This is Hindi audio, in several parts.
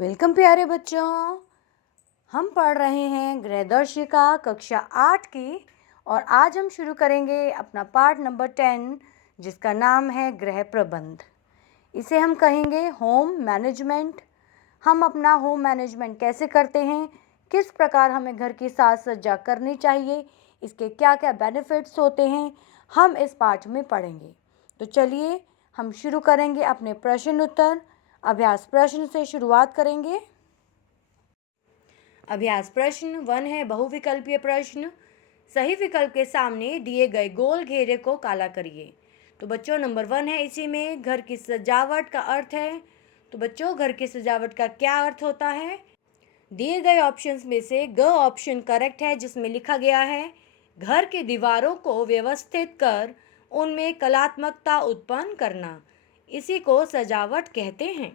वेलकम प्यारे बच्चों। हम पढ़ रहे हैं गृह दर्शिका कक्षा 8 की और आज हम शुरू करेंगे अपना पार्ट नंबर 10 जिसका नाम है गृह प्रबंध। इसे हम कहेंगे होम मैनेजमेंट। हम अपना होम मैनेजमेंट कैसे करते हैं, किस प्रकार हमें घर की साज सज्जा करनी चाहिए, इसके क्या क्या बेनिफिट्स होते हैं, हम इस पाठ में पढ़ेंगे। तो चलिए हम शुरू करेंगे अपने प्रश्न उत्तर। अभ्यास प्रश्न से शुरुआत करेंगे। अभ्यास प्रश्न 1 है बहुविकल्पीय प्रश्न। सही विकल्प के सामने दिए गए गोल घेरे को काला करिए। तो बच्चों नंबर 1 है, इसी में घर की सजावट का अर्थ है। तो बच्चों घर की सजावट का क्या अर्थ होता है? दिए गए ऑप्शंस में से ग ऑप्शन करेक्ट है, जिसमें लिखा गया है घर की दीवारों को व्यवस्थित कर उनमें कलात्मकता उत्पन्न करना, इसी को सजावट कहते हैं।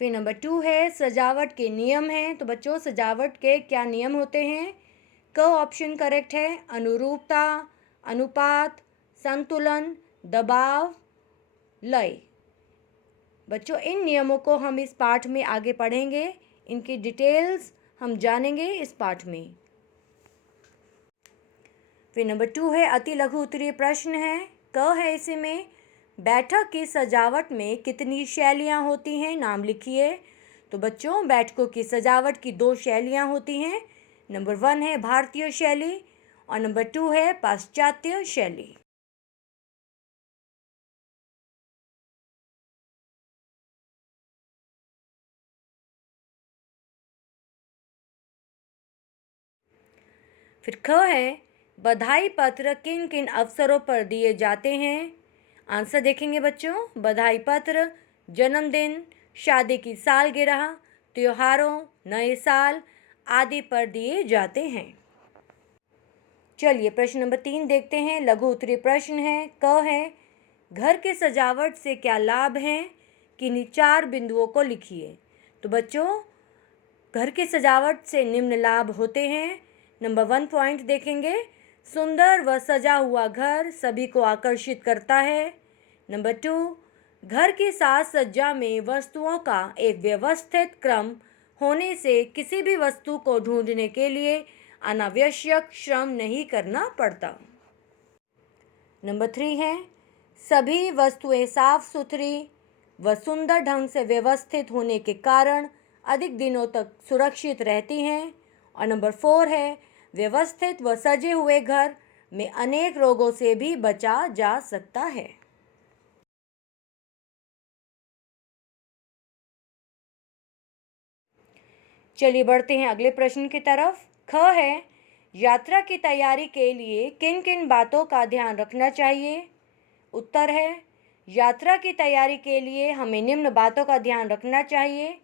फिर नंबर 2 है सजावट के नियम हैं। तो बच्चों सजावट के क्या नियम होते हैं? क ऑप्शन करेक्ट है, अनुरूपता, अनुपात, संतुलन, दबाव, लय। बच्चों इन नियमों को हम इस पाठ में आगे पढ़ेंगे, इनकी डिटेल्स हम जानेंगे इस पाठ में। फिर नंबर 2 है अति लघु उत्तरीय प्रश्न है। क है इसी में बैठक की सजावट में कितनी शैलियाँ होती हैं, नाम लिखिए। तो बच्चों बैठकों की सजावट की 2 शैलियाँ होती हैं। नंबर 1 है भारतीय शैली और नंबर 2 है पाश्चात्य शैली। फिर ख है बधाई पत्र किन किन अवसरों पर दिए जाते हैं। आंसर देखेंगे बच्चों। बधाई पत्र जन्मदिन, शादी की सालगिरह, त्योहारों, नए साल आदि पर दिए जाते हैं। चलिए प्रश्न नंबर 3 देखते हैं। लघु उत्तरीय प्रश्न है। क है घर के सजावट से क्या लाभ हैं, किन्हीं 4 बिंदुओं को लिखिए। तो बच्चों घर की सजावट से निम्न लाभ होते हैं। नंबर 1 पॉइंट देखेंगे, सुंदर व सजा हुआ घर सभी को आकर्षित करता है। नंबर 2, घर की साज सज्जा में वस्तुओं का एक व्यवस्थित क्रम होने से किसी भी वस्तु को ढूंढने के लिए अनावश्यक श्रम नहीं करना पड़ता। नंबर 3 है सभी वस्तुएं साफ सुथरी व सुंदर ढंग से व्यवस्थित होने के कारण अधिक दिनों तक सुरक्षित रहती हैं। और नंबर 4 है व्यवस्थित व सजे हुए घर में अनेक रोगों से भी बचा जा सकता है। चलिए बढ़ते हैं अगले प्रश्न की तरफ। ख है यात्रा की तैयारी के लिए किन किन बातों का ध्यान रखना चाहिए। उत्तर है यात्रा की तैयारी के लिए हमें निम्न बातों का ध्यान रखना चाहिए।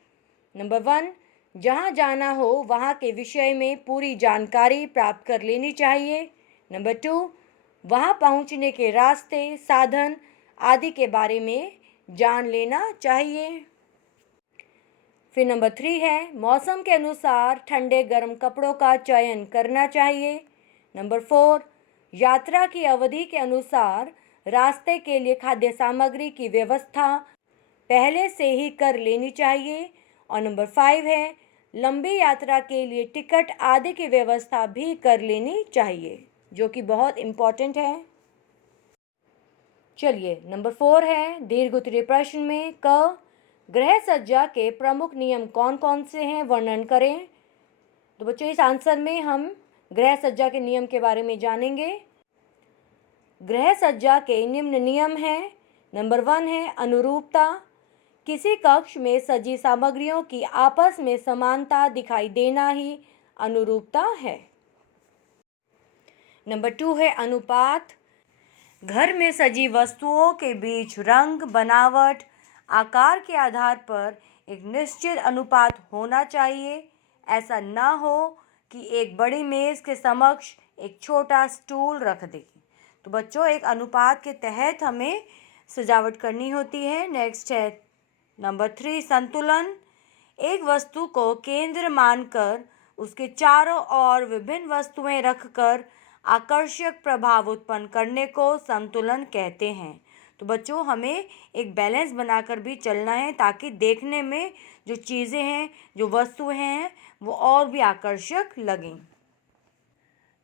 नंबर 1, जहाँ जाना हो वहाँ के विषय में पूरी जानकारी प्राप्त कर लेनी चाहिए। नंबर 2, वहाँ पहुँचने के रास्ते, साधन आदि के बारे में जान लेना चाहिए। फिर नंबर 3 है मौसम के अनुसार ठंडे गर्म कपड़ों का चयन करना चाहिए। नंबर 4, यात्रा की अवधि के अनुसार रास्ते के लिए खाद्य सामग्री की व्यवस्था पहले से ही कर लेनी चाहिए। और नंबर 5 है लंबी यात्रा के लिए टिकट आदि की व्यवस्था भी कर लेनी चाहिए, जो कि बहुत इम्पोर्टेंट है। चलिए नंबर 4 है दीर्घ उत्तरीय प्रश्न में क गृह सज्जा के प्रमुख नियम कौन कौन से हैं, वर्णन करें। तो बच्चों इस आंसर में हम गृह सज्जा के नियम के बारे में जानेंगे। गृह सज्जा के निम्न नियम हैं। नंबर 1 है अनुरूपता, किसी कक्ष में सजी सामग्रियों की आपस में समानता दिखाई देना ही अनुरूपता है। नंबर 2 है अनुपात, घर में सजी वस्तुओं के बीच रंग, बनावट, आकार के आधार पर एक निश्चित अनुपात होना चाहिए। ऐसा न हो कि एक बड़ी मेज़ के समक्ष एक छोटा स्टूल रख दे। तो बच्चों एक अनुपात के तहत हमें सजावट करनी होती है। नेक्स्ट है नंबर 3 संतुलन, एक वस्तु को केंद्र मानकर उसके चारों ओर विभिन्न वस्तुएं रखकर आकर्षक प्रभाव उत्पन्न करने को संतुलन कहते हैं। तो बच्चों हमें एक बैलेंस बनाकर भी चलना है ताकि देखने में जो चीज़ें हैं, जो वस्तुएं हैं, वो और भी आकर्षक लगें।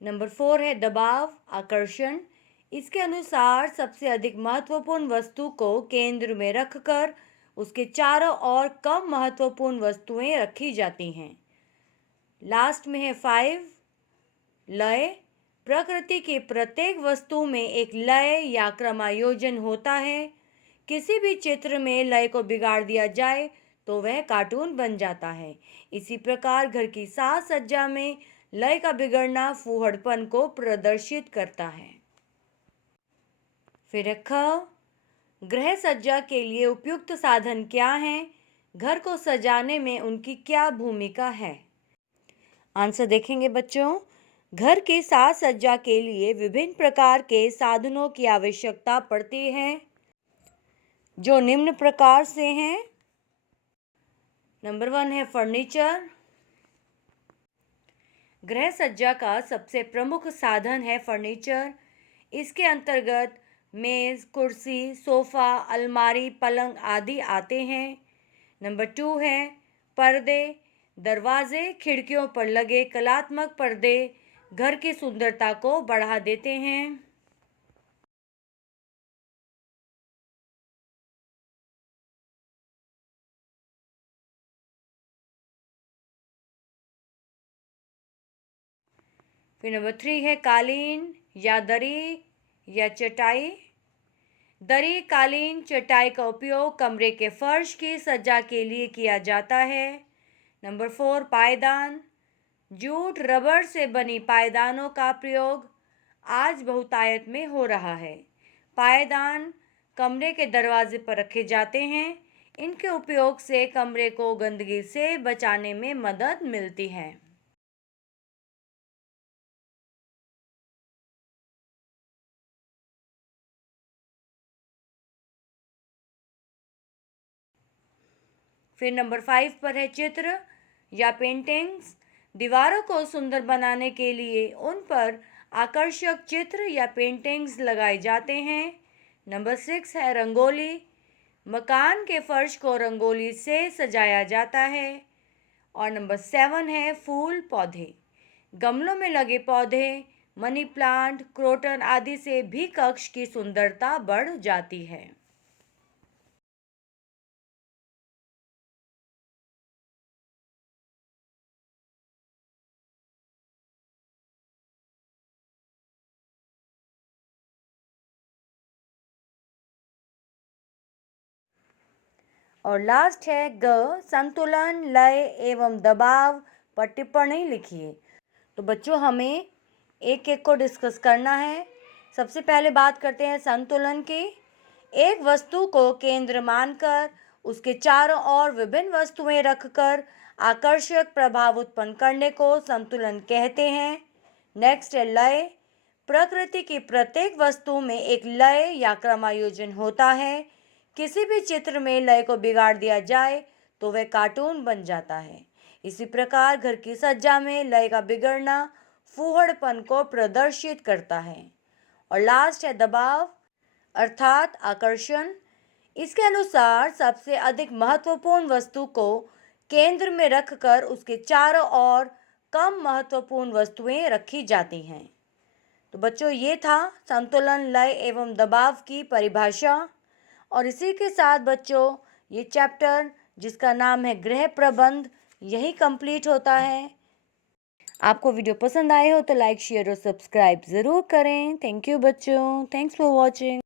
नंबर 4 है दबाव आकर्षण। इसके अनुसार सबसे अधिक महत्वपूर्ण वस्तु को केंद्र में रखकर उसके चारों ओर कम महत्वपूर्ण वस्तुएं रखी जाती हैं। लास्ट में है 5 लय। प्रकृति की प्रत्येक वस्तु में एक लय या क्रमायोजन होता है। किसी भी चित्र में लय को बिगाड़ दिया जाए तो वह कार्टून बन जाता है। इसी प्रकार घर की साज सज्जा में लय का बिगड़ना फूहड़पन को प्रदर्शित करता है। फिर गृह सज्जा के लिए उपयुक्त साधन क्या हैं? घर को सजाने में उनकी क्या भूमिका है? आंसर देखेंगे बच्चों। घर की साज सज्जा के लिए विभिन्न प्रकार के साधनों की आवश्यकता पड़ती है, जो निम्न प्रकार से हैं। नंबर 1 है फर्नीचर। गृह सज्जा का सबसे प्रमुख साधन है फर्नीचर। इसके अंतर्गत मेज, कुर्सी, सोफा, अलमारी, पलंग आदि आते हैं। नंबर 2 है पर्दे। दरवाजे, खिड़कियों पर लगे कलात्मक पर्दे घर की सुंदरता को बढ़ा देते हैं। फिर नंबर 3 है कालीन या दरी या चटाई। दरी, कालीन, चटाई का उपयोग कमरे के फर्श की सज्जा के लिए किया जाता है। नंबर 4 पायदान। जूट, रबर से बनी पायदानों का प्रयोग आज बहुतायत में हो रहा है। पायदान कमरे के दरवाजे पर रखे जाते हैं। इनके उपयोग से कमरे को गंदगी से बचाने में मदद मिलती है। फिर नंबर 5 पर है चित्र या पेंटिंग्स। दीवारों को सुंदर बनाने के लिए उन पर आकर्षक चित्र या पेंटिंग्स लगाए जाते हैं। नंबर 6 है रंगोली। मकान के फर्श को रंगोली से सजाया जाता है। और नंबर 7 है फूल पौधे। गमलों में लगे पौधे, मनी प्लांट, क्रोटन आदि से भी कक्ष की सुंदरता बढ़ जाती है। और लास्ट है संतुलन, लय एवं दबाव पर टिप्पणी लिखिए। तो बच्चों हमें एक एक को डिस्कस करना है। सबसे पहले बात करते हैं संतुलन की। एक वस्तु को केंद्र मानकर उसके चारों ओर विभिन्न वस्तुएं रखकर आकर्षक प्रभाव उत्पन्न करने को संतुलन कहते हैं। नेक्स्ट है लय। प्रकृति की प्रत्येक वस्तु में एक लय या क्रमायोजन होता है। किसी भी चित्र में लय को बिगाड़ दिया जाए तो वह कार्टून बन जाता है। इसी प्रकार घर की सज्जा में लय का बिगड़ना फूहड़पन को प्रदर्शित करता है। और लास्ट है दबाव अर्थात आकर्षण। इसके अनुसार सबसे अधिक महत्वपूर्ण वस्तु को केंद्र में रखकर उसके चारों ओर कम महत्वपूर्ण वस्तुएं रखी जाती हैं। तो बच्चों ये था संतुलन, लय एवं दबाव की परिभाषा। और इसी के साथ बच्चों ये चैप्टर जिसका नाम है गृह प्रबंध यही कंप्लीट होता है। आपको वीडियो पसंद आए हो तो लाइक, शेयर और सब्सक्राइब ज़रूर करें। थैंक यू बच्चों। Thanks for watching.